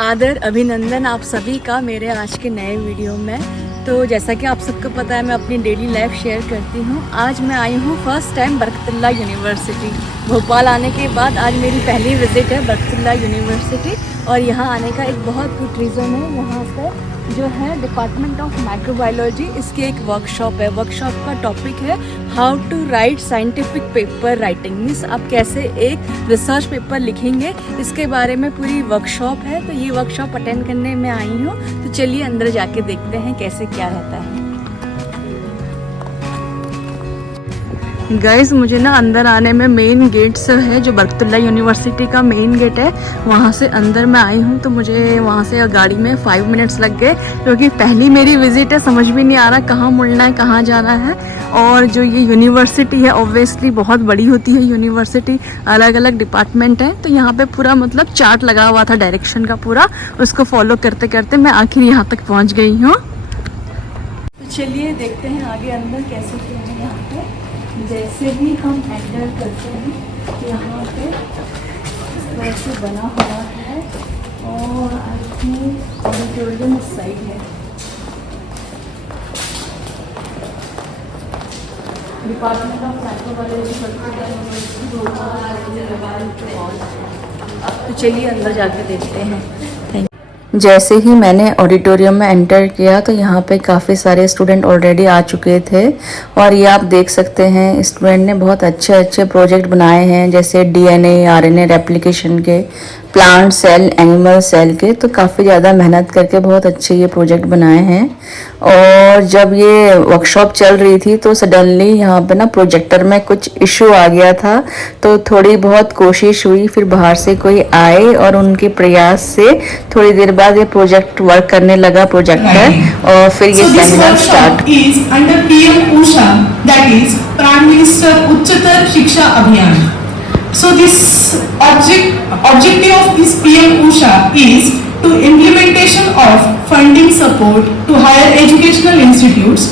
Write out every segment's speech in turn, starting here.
आदर अभिनंदन आप सभी का मेरे आज के नए वीडियो में। तो जैसा कि आप सबको पता है मैं अपनी डेली लाइफ शेयर करती हूँ। आज मैं आई हूँ first time Barkatullah university. Bhopal आने के बाद आज मेरी पहली विज़िट है बरकतुल्ला यूनिवर्सिटी और यहाँ आने का एक बहुत गुड रीज़न है। यहाँ पर जो है डिपार्टमेंट ऑफ माइक्रोबायोलॉजी, इसकी एक वर्कशॉप है। वर्कशॉप का टॉपिक है how to write scientific paper writing, means आप कैसे एक रिसर्च पेपर लिखेंगे, इसके बारे में पूरी वर्कशॉप है। तो ये वर्कशॉप अटेंड करने में आई हूँ, तो चलिए अंदर जाके देखते हैं कैसे क्या रहता है। गाइस मुझे ना अंदर आने में मेन गेट से है, जो बरकतुल्ला यूनिवर्सिटी का मेन गेट है, वहाँ से अंदर मैं आई हूँ। तो मुझे वहाँ से गाड़ी में 5 मिनट्स लग गए, क्योंकि पहली मेरी विज़िट है, समझ भी नहीं आ रहा कहाँ मुड़ना है कहाँ जाना है। और जो ये यूनिवर्सिटी है ऑब्वियसली बहुत बड़ी होती है यूनिवर्सिटी, अलग अलग डिपार्टमेंट हैं। तो यहाँ पे पूरा मतलब चार्ट लगा हुआ था डायरेक्शन का पूरा, उसको फॉलो करते करते मैं आखिर यहाँ तक पहुँच गई हूँ। तो चलिए देखते हैं आगे अंदर कैसे क्या है। यहाँ पे जैसे ही हम एंटर करते हैं यहाँ पे इस तरह से बना हुआ है और आई थिंक ऑडिटोरियम इस साइड है। डिपार्टमेंट ऑफ माइक्रोबायोलॉजी तो चलिए अंदर जाके देखते हैं। जैसे ही मैंने ऑडिटोरियम में एंटर किया तो यहाँ पे काफ़ी सारे स्टूडेंट ऑलरेडी आ चुके थे और ये आप देख सकते हैं स्टूडेंट ने बहुत अच्छे अच्छे प्रोजेक्ट बनाए हैं, जैसे डीएनए आरएनए रेप्लिकेशन के, प्लांट सेल एनिमल सेल के। तो काफ़ी ज़्यादा मेहनत करके बहुत अच्छे ये प्रोजेक्ट बनाए हैं। और जब ये वर्कशॉप चल रही थी तो सडनली यहाँ पे ना प्रोजेक्टर में कुछ इशू आ गया था, तो थोड़ी बहुत कोशिश हुई, फिर बाहर से कोई आए और उनके प्रयास से थोड़ी देर बाद ये प्रोजेक्ट वर्क करने लगा प्रोजेक्टर और फिर ये seminar start. Under PM Usha, that is prime minister उच्चतर शिक्षा अभियान। So this objective of this PM Usha is to implementation of funding support to higher educational institutes.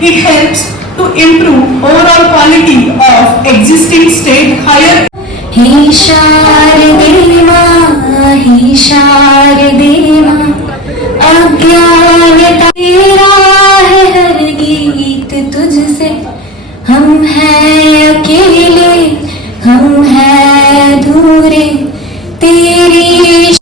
It helps to improve overall quality of existing state higher. He Sharade Maa, He Sharade Maa, अज्ञानता तेरा है हर गीत तुझसे, हम हैं अकेले हम हैं अधूरे तेरी।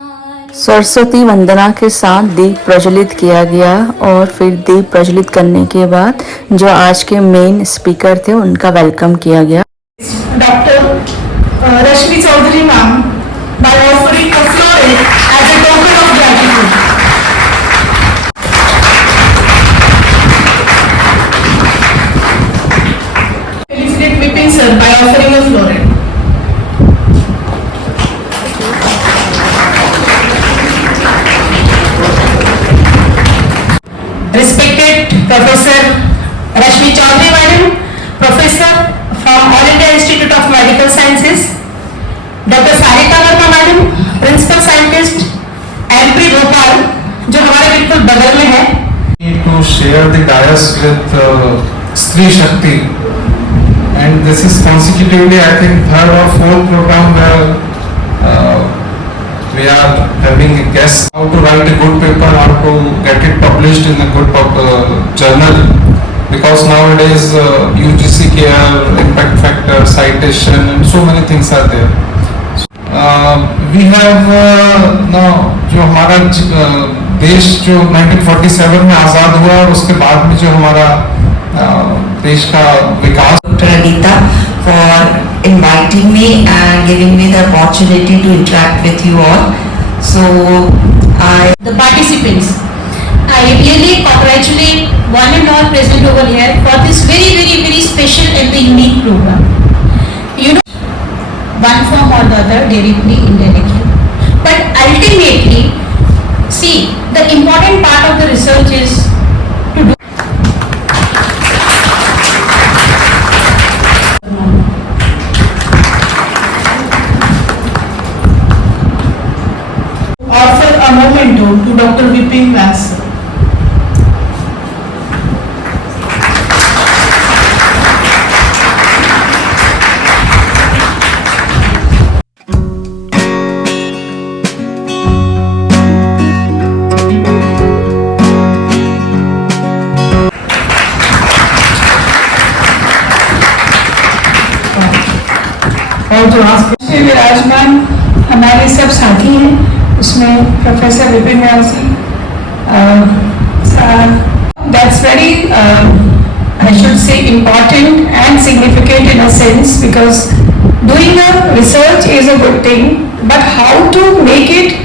सरस्वती वंदना के साथ दीप प्रज्वलित किया गया और फिर दीप प्रज्वलित करने के बाद जो आज के मेन स्पीकर थे उनका वेलकम किया गया। Doctor Rashmi Chaudhary ma'am by offering a florist as a token of gratitude. Felicitate Vipin sir by offering a floret. Respected Professor Rashmi Chaudhary Madam, Professor from All India Institute of Medical Sciences, Dr. Sarika Verma Madam, Principal Scientist, MP Bhopal, जो हमारे बिल्कुल बगल में है। To share the dais with Stree Shakti, and this is consecutively I think third or fourth program where we are having a guest how to write a good paper, how to get it published in a good journal, because nowadays UGC care, impact factor, citation and so many things are there. We have now जो हमारा देश जो 1947 में आज़ाद हुआ और उसके बाद में जो हमारा देश का विकास। Dr. Adita for inviting me and giving me the opportunity to interact with you all. So the participants, I really congratulate one and all present over here for this very special and the unique program. You know, one form or the other, directly, indirectly, but ultimately, see, the important part of the research is to do. Offer a memento to Dr. Vipin Vyas. about to ask. विराजमान हमारे सब साथी हैं, उसमें professor Vipin Vyasi, that's very I should say important and significant in a sense, because doing a research is a good thing, but how to make it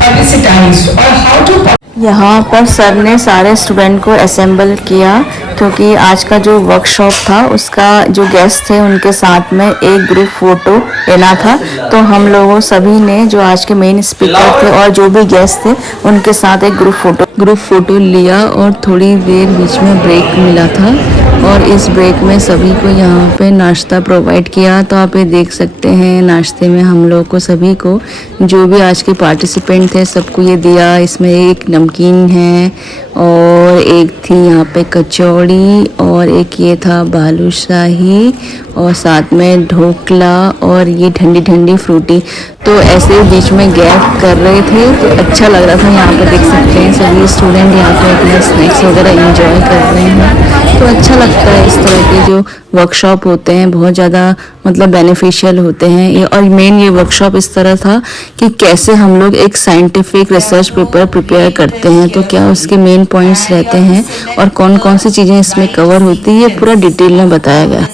publicized or how to यहाँ पर sir ने सारे student को assemble किया, क्योंकि आज का जो वर्कशॉप था उसका जो गेस्ट थे उनके साथ में एक ग्रुप फोटो लेना था। तो हम लोगों सभी ने जो आज के मेन स्पीकर थे और जो भी गेस्ट थे उनके साथ एक ग्रुप फोटो लिया और थोड़ी देर बीच में ब्रेक मिला था। और इस ब्रेक में सभी को यहाँ पे नाश्ता प्रोवाइड किया। तो आप ये देख सकते हैं नाश्ते में हम लोग को सभी को जो भी आज के पार्टिसिपेंट थे सबको ये दिया। इसमें एक नमकीन है और एक थी यहाँ पे कचौड़ी और एक ये था बालूशाही और साथ में ढोकला और ये ठंडी ठंडी फ्रूटी। तो ऐसे बीच में गैप कर रहे थे तो अच्छा लग रहा था। यहाँ पे देख सकते हैं सभी स्टूडेंट यहाँ पे अपने स्नैक्स वगैरह एंजॉय कर रहे हैं। तो अच्छा लगता है इस तरह के जो वर्कशॉप होते हैं, बहुत ज़्यादा मतलब बेनिफिशियल होते हैं ये। और मेन ये वर्कशॉप इस तरह था कि कैसे हम लोग एक साइंटिफिक रिसर्च पेपर प्रिपेयर करते हैं, तो क्या उसके मेन पॉइंट्स रहते हैं और कौन कौन सी चीज़ें इसमें कवर होती है, ये पूरा डिटेल में बताया गया।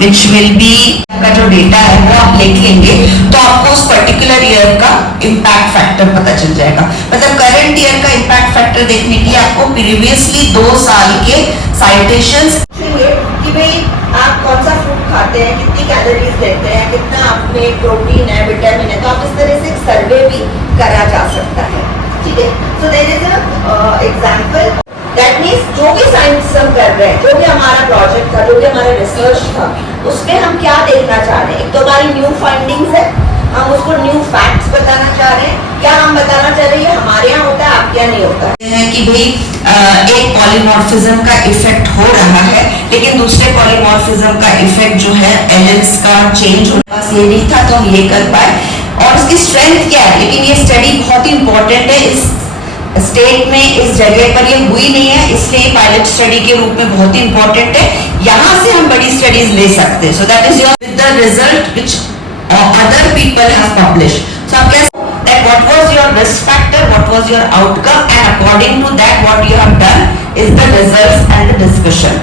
Which will be का जो डेटा है वो आप लिख लेंगे तो आपको उस पर्टिकुलर ईयर का इम्पैक्ट फैक्टर पता चल जाएगा। मतलब करंट ईयर का इम्पैक्ट फैक्टर देखने के लिए आपको प्रीवियसली 2 साल के साइटेशंस कि भाई आप कौन सा फूड खाते हैं, कितनी कैलोरीज लेते हैं, कितना आप में प्रोटीन है, विटामिन है। तो आप इस तरह से एक सर्वे भी करा जा सकता है, ठीक है। So there is a example that means जो भी साइंस हम कर रहे हैं, जो भी हमारा प्रोजेक्ट था, जो भी हमारा रिसर्च था, उसमें हम क्या देखना चाह रहे हैं। एक तो हमारी न्यू फाइंडिंग्स है, हम उसको न्यू फैक्ट्स बताना चाह रहे हैं, या हम बताना चाह रहे हैं हमारे यहाँ होता है, आप क्या नहीं होता है कि भाई एक पॉलीमॉर्फिज्म का इफेक्ट हो रहा है, लेकिन दूसरे पॉलीमॉर्फिज्म का इफेक्ट जो है एलिमेंट्स का चेंज होने पास ये नहीं था, तो हम ये कर पाए। और उसकी स्ट्रेंथ क्या है, लेकिन ये स्टडी बहुत ही इंपॉर्टेंट है। इस स्टेट में इस जगह पर ये हुई नहीं है, इसलिए पायलट स्टडी के रूप में बहुत ही इंपॉर्टेंट है। यहाँ से हम बड़ी स्टडीज ले सकते हैं। So that is your with the result which other people have published. So आप कैसे that what was your risk factor, what was your outcome, and according to that what you have done is the results and the discussion.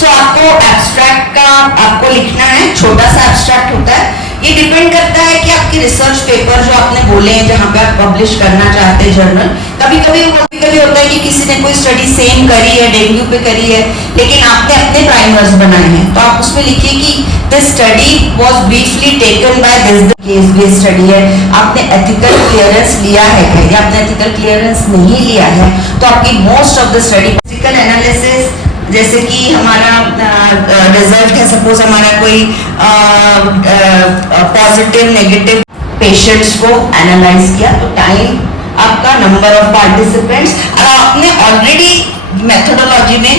So आपको abstract का आपको लिखना है, छोटा सा abstract होता है। ये डिपेंड करता है कि आपके रिसर्च पेपर जो आपने बोले हैं जहाँ पे आप पब्लिश करना चाहते हैं जर्नल। कभी कभी होता है कि किसी ने कोई स्टडी सेम करी है, डेंगू पे करी है, लेकिन आपने अपने प्राइमर्स बनाए हैं, तो आप उसमें लिखिए कि this study was briefly taken by this case based study है। आपने एथिकल क्लियरेंस लिया है क्या, या आपने एथिकल क्लियरेंस नहीं लिया है, तो आपकी most of the study physical analysis, जैसे कि हमारा रिजल्ट है, सपोज हमारा कोई पॉजिटिव नेगेटिव पेशेंट्स को एनालाइज किया, तो टाइम आपका, नंबर ऑफ पार्टिसिपेंट्स, अगर आपने ऑलरेडी मेथोडोलॉजी में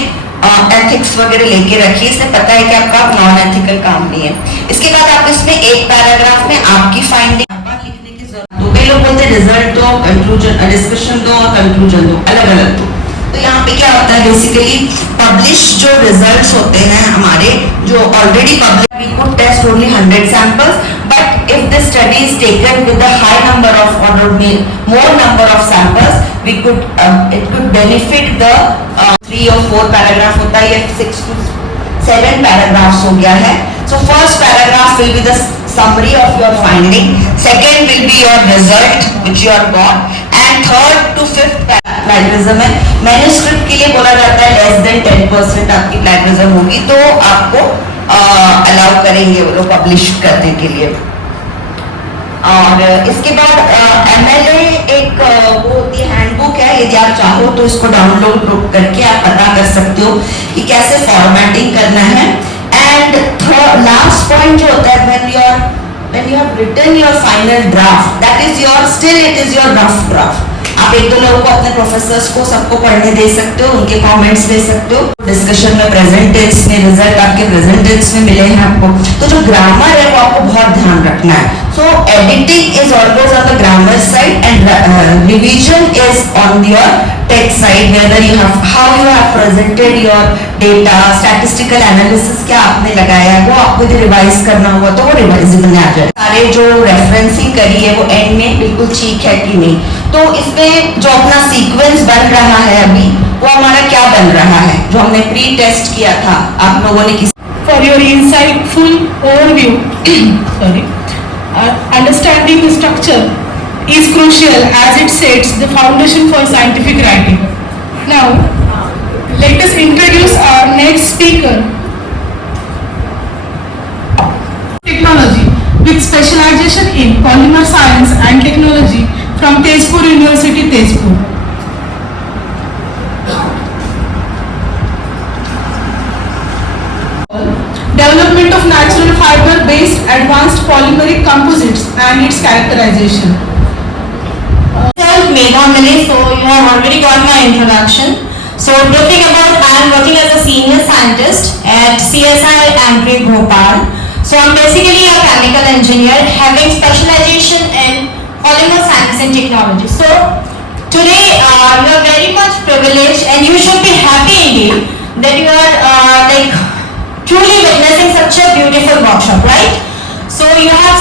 एथिक्स वगैरह लेके रखी, इससे पता है कि आपका नॉन एथिकल काम नहीं है। इसके बाद आप इसमें एक पैराग्राफ में आपकी फाइंडिंग लिखने की जरूरत। तो कई लोग बोलते हैं रिजल्ट दो, कंक्लूजन, डिस्कशन दो और कंक्लूजन दो, अलग अलग दो। तो यहाँ पे क्या होता है, बेसिकली पब्लिश जो रिजल्ट्स होते हैं हमारे जो already publish, we could test only 100 samples, but if the study is taken with a high number of और more number of samples, we could it could benefit the 3 और 4 paragraph होता है, या 6 to 7 पैराग्राफ्स हो गया है। So first paragraph will be the summary of your finding, second will be your result which you are got, and third to fifth plagiarism है। Manuscript के लिए बोला जाता है less than 10% आपकी plagiarism होगी तो आपको अलाउ करेंगे वो लोग पब्लिश करने के लिए। और इसके बाद MLA एक वो होती है हैंडबुक है, यदि आप चाहो तो इसको डाउनलोड करके आप पता कर सकते हो कि कैसे फॉर्मेटिंग करना है। एंड लास्ट पॉइंट जो होता है when you have written your final draft, that is your still it is your rough draft. आप एक दो लोगों को, अपने प्रोफेसर्स को, सबको पढ़ने दे सकते हो, उनके कमेंट्स दे सकते हो। डिस्कशन में प्रेजेंट टेंस में रिजल्ट आपके प्रेजेंट टेंस में मिले हैं आपको, तो जो ग्रामर है वो आपको बहुत ध्यान रखना है। So editing is always on the grammar side and revision is on your text side, whether you have how you have presented your data, statistical analysis क्या आपने लगाया है, वो आपको यदि रिवाइज करना हुआ तो वो रिवाइजेबल में आ जाए। सारे जो रेफरेंसिंग करी है वो एंड में बिल्कुल ठीक है कि नहीं, तो इसमें जो अपना सीक्वेंस बन रहा है अभी वो हमारा क्या बन रहा है, जो हमने प्री टेस्ट किया था आप लोगों ने किसी For your insightful overview, sorry, understanding the structure is crucial as it sets the foundation for scientific writing. Now, let us introduce our next speaker. Technology with specialization in polymer science and technology from Tezpur University, Tezpur. Development of natural fiber based advanced polymeric composites and its characterization. Megha Mili, so you have already got my introduction. So briefing about, I am working as a senior scientist at CSI Ankrit Bhopal. So I'm basically a chemical engineer having specialization in polymer science and technology. So today you are very much privileged and you should be happy indeed that you are truly witnessing such a beautiful workshop, right? So you have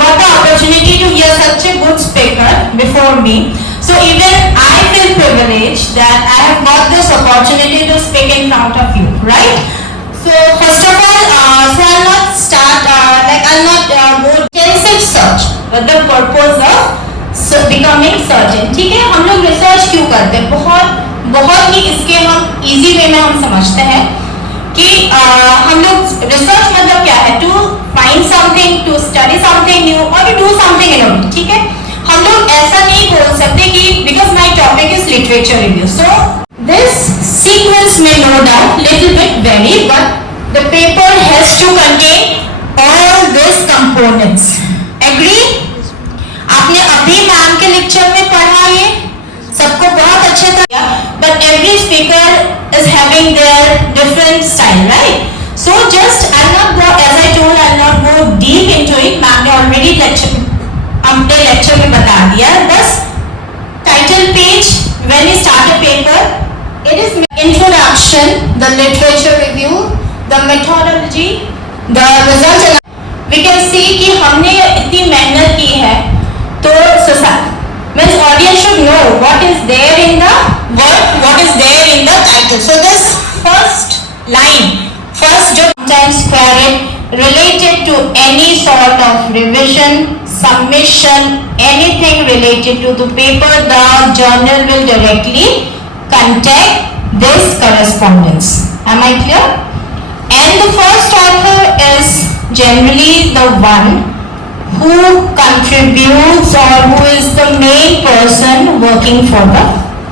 got the opportunity to hear such a good speaker before me. So even I feel privileged that I have got this opportunity to speak in front of you, right? So first of all, so I'll not start I'll not go intensive search, but the purpose of becoming certain. ठीक है, हम लोग research क्यों करते हैं? बहुत ही इसके हम इजी वे में हम समझते हैं कि हम लोग रिसर्च मतलब क्या है, to find something, to study something new और टू डू समथिंग इनोवेटिव। ठीक है, हम लोग ऐसा नहीं बोल सकते कि because my topic is literature review, so this sequence में no doubt little bit very, but the paper has to contain all this components. Agree? आपने अभी मैम के लेक्चर में पढ़ा, ये सबको बहुत अच्छे तरह, but every speaker is having their different style, right? So just I'll not go, as I told, I'll not go deep into it. Ma'am ने already अपने लेक्चर में बता दिया। बस title page, when you start a paper, it is introduction, the literature review, the methodology, the result. We can see कि हमने इतनी मेहनत की है, तो means audience should know what is there in the what is there in the title. So this first line, first जो sometimes queried related to any sort of revision, submission, anything related to the paper, the journal will directly contact this correspondence. Am I clear? And the first author is generally the one who contributes or who is the main person working for the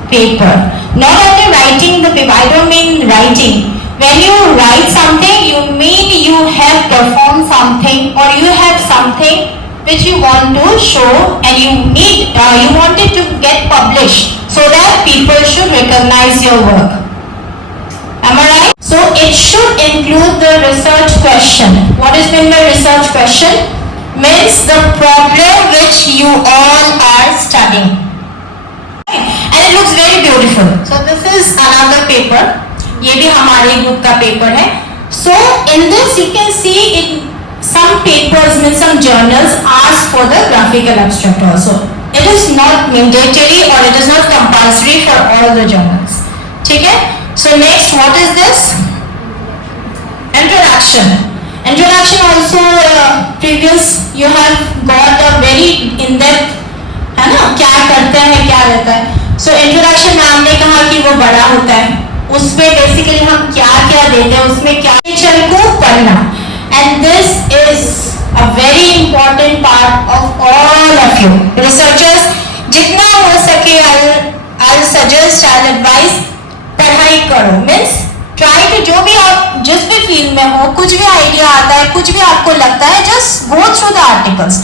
paper. Not only writing the paper, I don't mean writing. When you write something, you mean you have performed something or you have something which you want to show and you want it to get published so that people should recognize your work. Am I right? So it should include the research question. What is meant by research question? Means the problem which you all are studying, and it looks very beautiful. So this is another paper. ये भी हमारे group का paper है. So in this you can see it, some papers means some journals ask for the graphical abstract also. It is not mandatory or it is not compulsory for all the journals. ठीक है? So next, what is this? Introduction. Introduction also previous you have got a very in-depth, है ना, क्या करते हैं क्या रहता है. So introduction मैम ने कहा कि वो बड़ा होता है, उसमें बेसिकली हम क्या क्या देते हैं, उसमें क्या चल को पढ़ना, and this is a very important part of all of you researchers. जितना हो सके I'll suggest, I'll advise, पढ़ाई करो. Means try to, जो भी आप जिस भी फील्ड में हो, कुछ भी आइडिया आता है, कुछ भी आपको लगता है, just go through the articles.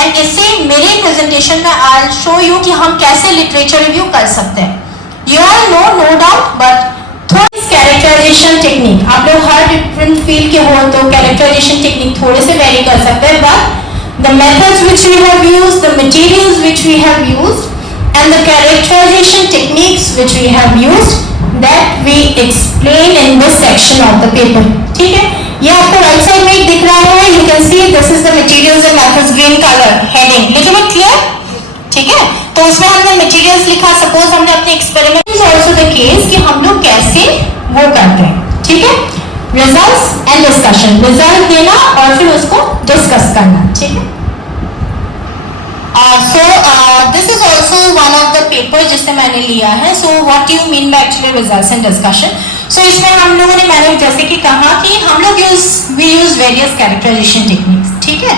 And इससे मेरे प्रेजेंटेशन में I'll show you कि हम कैसे लिटरेचर रिव्यू कर सकते हैं. You all know, no doubt, but थोड़ी कैरेक्टराइजेशन टेक्निक, आप लोग हर डिफरेंट फील्ड के हो तो कैरेक्टराइजेशन टेक्निक थोड़े से वेरी कर सकते हैं, but the methods which we have used, the materials which we have used, and the characterization techniques which we have used, that we explain in this section of the paper. ठीक है, ये आपको right side में दिख रहा है, you can see this is the materials and methods, green color heading, little bit clear? ठीक है, तो उसमें हमने materials लिखा, suppose हमने अपने experiment is also the case कि हम लोग कैसे वो करते हैं, ठीक है, results and discussion, result देना और फिर उसको discuss करना, ठीक है. This is also one of the papers जिससे मैंने लिया है. So what do you mean by actually results and discussion? So इसमें हम लोगों ने, मैंने जैसे कि कहा कि हम लोग we use various characterization techniques, ठीक है.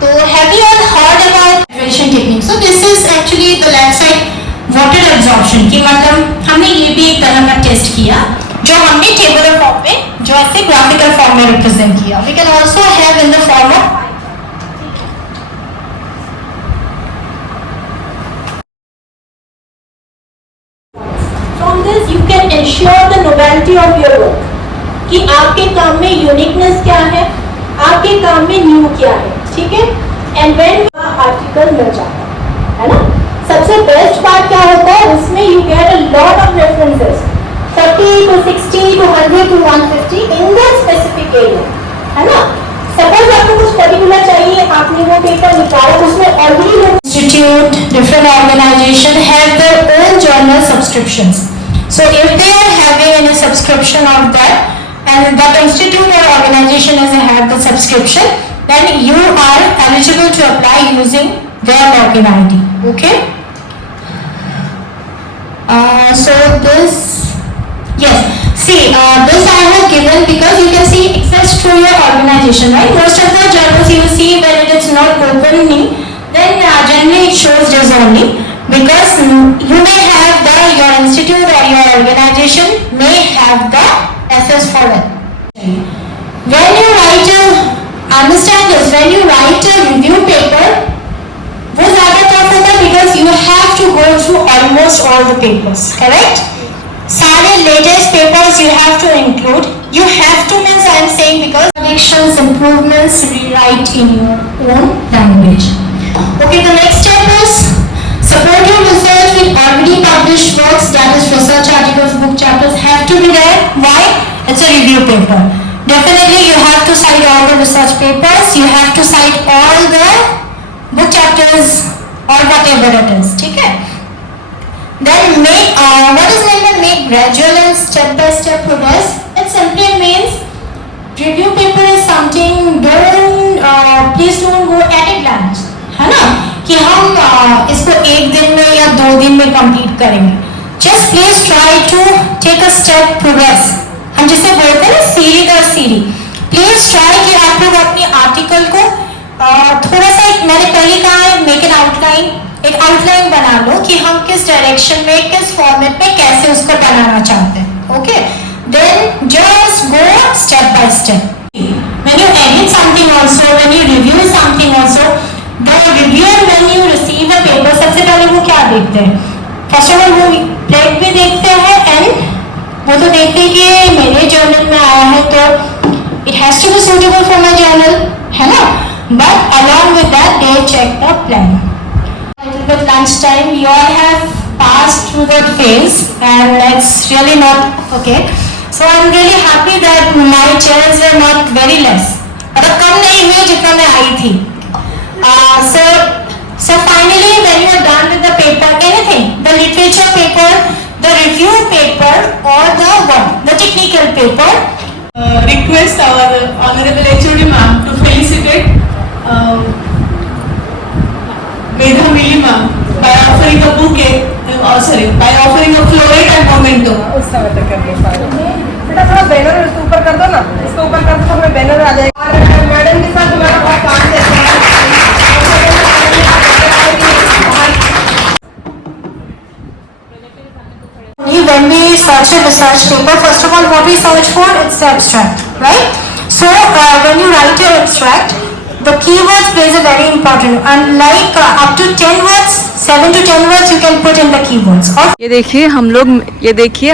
तो have you all heard about characterization techniques? So this is actually the left side water absorption की मतलब हमने ये भी एक तरह का टेस्ट किया जो हमने टेबुलर फॉर्म में, जो ऐसे ग्राफिकल फॉर्म में रिप्रेजेंट किया. We can also have in the form of this you can ensure the novelty of your work कि आपके काम में यूनिकनेस क्या है, आपके काम में न्यू क्या है, ठीक है. एंड व्हेन आर्टिकल मिल जाता है ना, सबसे बेस्ट पार्ट क्या होता है, उसमें you get a lot of references 30 to 60 to 100 to 150 in that specific area, है ना. सपोज आपको कुछ पर्टिकुलर चाहिए, आपने वो पेपर निकाला, उसमें already institute, different organization have their own journal subscriptions. So if they are having any subscription of that, and that institute or organization has had the subscription, then you are eligible to apply using their login ID. Okay. So this, yes. See, this I have given because you can see access to your organization, right? Most of the journals you see when it is not opening, then generally it shows this only because you may have your institute or your organization may have the access for it. When you write understand this, when you write a review paper, वो ज़्यादा tough होता है because you have to go through almost all the papers, correct? सारे latest papers you have to include. You have to means I am saying because corrections, improvements, rewrite in your own language. Okay, the next step is support your research with already published works, that is research articles, book chapters have to be there. Why? It's a review paper. Definitely you have to cite all the research papers, you have to cite all the book chapters or whatever it is, ठीक है. Then make, what is meant by make gradual and step-by-step progress? It simply means review paper is something, please don't go at a glance, है ना, कि हम इसको एक दिन में या 2 दिन में कंप्लीट करेंगे. Just please try to take a step progress. हम जिसे बोलते हैं सीढ़ी दर सीढ़ी. Please try कि आप लोग अपने आर्टिकल को थोड़ा सा, मैंने पहले कहा है, मेक एन आउटलाइन, एक आउटलाइन बना लो कि हम किस डायरेक्शन में, किस फॉर्मेट में कैसे उसको बनाना चाहते हैं. Okay, then just go step by step. When you edit something also, when you review something also, the reviewer when you receive a paper, सबसे पहले वो क्या देखते हैं? फर्स्ट ऑफ ऑल वो प्लेट भी देखते हैं एंड वो तो देखते हैं कि मेरे जर्नल में आया है तो it has to be suitable for my journal, है ना. But along with that they check the plan. With lunch time, you all have passed through that phase, and it's really not okay. So I'm really happy that my chairs were not very less. मतलब कम नहीं हुई जितना मैं आई थी. So finally, when you are done with the paper, anything, the literature paper, the review paper, or the technical paper. Request our honorable HOD ma'am to felicitate Medha Mili ma'am by offering a bouquet, by offering a floret and memento. बेटा थोड़ा banner इसको ऊपर कर दो ना, इसको ऊपर कर दो तो हमें बैनर आ जाएगा. और मैडम के साथ हमारा बहुत काम है. When we search a research paper, first of all, what we search for, it's the abstract, right? So when you write your abstract, the keywords plays a very important. Unlike up to 10 words, 7 to 10 words you can put in the keyword. ones. Or ये देखिए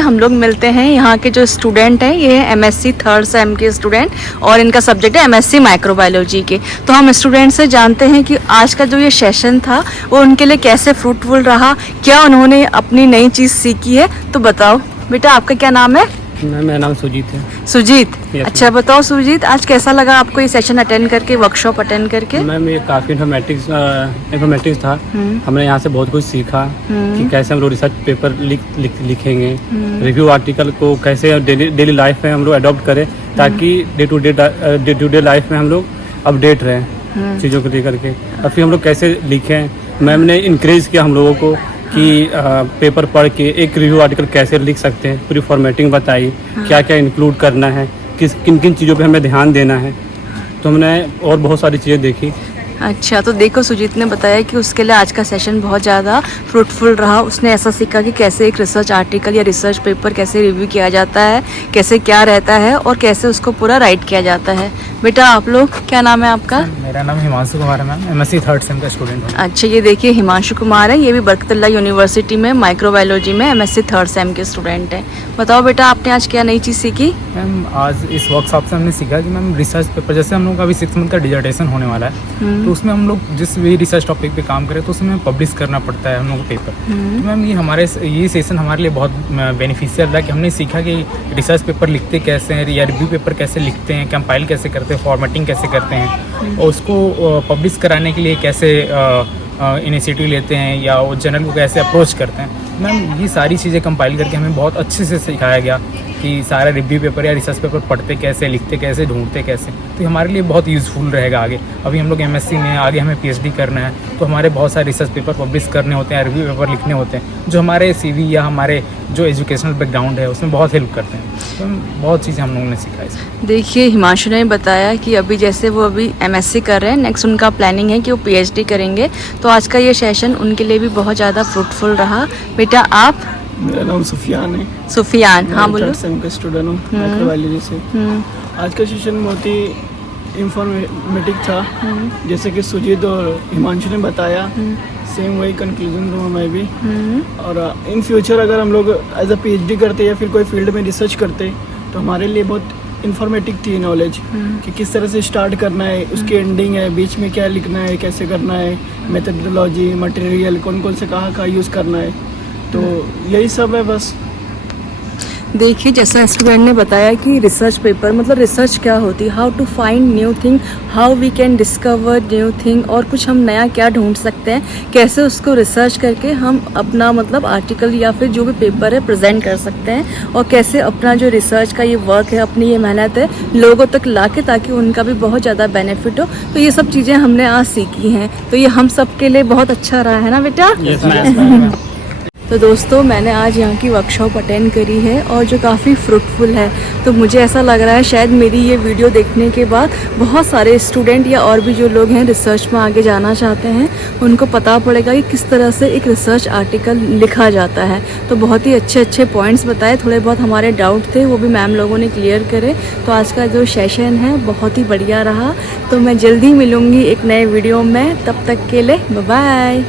हम लोग मिलते हैं यहाँ के जो student हैं, ये है MSc थर्ड सेम के स्टूडेंट और इनका सब्जेक्ट है MSc माइक्रोबायोलॉजी के। तो हम स्टूडेंट से जानते हैं कि आज का जो ये सेशन था वो उनके लिए कैसे फ्रूटफुल रहा, क्या उन्होंने अपनी नई चीज़ सीखी है। तो बताओ बेटा, आपका क्या नाम है? मेरा नाम सुजीत है। सुजीत, Yes, अच्छा बताओ सुजीत, आज कैसा लगा आपको ये सेशन अटेंड करके, वर्कशॉप अटेंड करके? मैम ये काफ़ी इन्फॉर्मेटिव था। हमने यहाँ से बहुत कुछ सीखा कि कैसे हम लोग रिसर्च पेपर लिखेंगे, रिव्यू आर्टिकल को कैसे डेली लाइफ में हम लोग अडॉप्ट करें ताकि डे टू डे लाइफ में हम लोग अपडेट रहें चीज़ों को लेकर के। और फिर हम लोग कैसे लिखें, मैम ने इंकरेज किया हम लोगों को कि पेपर पढ़ के एक रिव्यू आर्टिकल कैसे लिख सकते हैं, पूरी फॉर्मेटिंग बताई, क्या क्या इंक्लूड करना है, किन किन चीज़ों पे हमें ध्यान देना है। तो हमने और बहुत सारी चीज़ें देखी। अच्छा, तो देखो सुजीत ने बताया कि उसके लिए आज का सेशन बहुत ज़्यादा फ्रूटफुल रहा। उसने ऐसा सीखा कि कैसे एक रिसर्च आर्टिकल या रिसर्च पेपर कैसे रिव्यू किया जाता है, कैसे क्या रहता है और कैसे उसको पूरा राइट किया जाता है। बेटा आप लोग, क्या नाम है आपका? मेरा नाम हिमांशु कुमार है मैम, MSc थर्ड सेम का स्टूडेंट हूँ। अच्छा, ये देखिए हिमांशु कुमार है, ये भी बरकतुल्लाह यूनिवर्सिटी में माइक्रोबायोलॉजी में MSc थर्ड सेम के स्टूडेंट हैं। बताओ बेटा, आपने आज क्या नई चीज़ सीखी? मैम आज इस वर्कशॉप से हमने सीखा कि मैम रिसर्च पेपर, जैसे हम लोग का अभी 6 मंथ का डिजर्टेशन होने वाला है, तो उसमें हम लोग जिस भी रिसर्च टॉपिक पे काम करें तो उसमें पब्लिश करना पड़ता है हम लोग को पेपर। तो मैम ये सेशन हमारे लिए बहुत बेनिफिशियल रहा कि हमने सीखा कि रिसर्च पेपर लिखते कैसे हैं या रिव्यू पेपर कैसे लिखते हैं, कंपाइल कैसे करते हैं, फॉर्मेटिंग कैसे करते हैं और उसको पब्लिश कराने के लिए कैसे इनिशिएटिव लेते हैं या वो जर्नल को कैसे अप्रोच करते हैं। मैम ये सारी चीज़ें कंपाइल करके हमें बहुत अच्छे से सिखाया गया कि सारा रिव्यू पेपर या रिसर्च पेपर पढ़ते कैसे, लिखते कैसे, ढूंढते कैसे। तो हमारे लिए बहुत यूज़फुल रहेगा आगे। अभी हम लोग MSc में, आगे हमें PhD करना है तो हमारे बहुत सारे रिसर्च पेपर पब्लिश करने होते हैं, रिव्यू पेपर लिखने होते हैं जो हमारे CV या हमारे जो एजुकेशनल बैकग्राउंड है उसमें बहुत हेल्प करते हैं। तो बहुत चीज़ें हम लोगों ने सीखा इसमें। देखिए हिमांशु ने बताया कि अभी जैसे वो अभी MSc कर रहे हैं, नेक्स्ट उनका प्लानिंग है कि वो PhD करेंगे। तो आज का ये सेशन उनके लिए भी बहुत ज़्यादा फ्रूटफुल रहा। बेटा आप? मेरा नाम सुफियान है। सुफियान, हाँ बोलो। थर्ड सेम का स्टूडेंट हूँ माइक्रोबायोलॉजी से। आज का सेशन बहुत ही इंफॉर्मेटिव था, जैसे कि सुजीत और हिमांशु ने बताया, सेम वही कंक्लूजन दूँगा मैं भी। और इन फ्यूचर अगर हम लोग एज अ PhD करते या फिर कोई फील्ड में रिसर्च करते तो हमारे लिए बहुत इंफॉर्मेटिव थी नॉलेज कि किस तरह से स्टार्ट करना है, उसकी एंडिंग है, बीच में क्या लिखना है, कैसे करना है, मेथडोलॉजी, मटेरियल कौन कौन से कहाँ यूज़ करना है। तो यही सब है बस। देखिए जैसा स्टूडेंट ने बताया कि रिसर्च पेपर मतलब रिसर्च क्या होती है, how to find new thing, how we can discover new thing, और कुछ हम नया क्या ढूंढ सकते हैं, कैसे उसको रिसर्च करके हम अपना मतलब आर्टिकल या फिर जो भी पेपर है प्रेजेंट कर सकते हैं, और कैसे अपना जो रिसर्च का ये वर्क है, अपनी ये मेहनत है लोगों तक ला के, ताकि उनका भी बहुत ज़्यादा बेनिफिट हो। तो ये सब चीज़ें हमने आज सीखी हैं, तो ये हम सब के लिए बहुत अच्छा रहा है ना बेटा? तो दोस्तों मैंने आज यहाँ की वर्कशॉप अटेंड करी है और जो काफ़ी फ्रूटफुल है। तो मुझे ऐसा लग रहा है शायद मेरी ये वीडियो देखने के बाद बहुत सारे स्टूडेंट या और भी जो लोग हैं रिसर्च में आगे जाना चाहते हैं उनको पता पड़ेगा कि किस तरह से एक रिसर्च आर्टिकल लिखा जाता है। तो बहुत ही अच्छे अच्छे पॉइंट्स बताए, थोड़े बहुत हमारे डाउट थे वो भी मैम लोगों ने क्लियर करे। तो आज का जो सेशन है बहुत ही बढ़िया रहा। तो मैं जल्दी मिलूँगी एक नए वीडियो में, तब तक के लिए बाय बाय।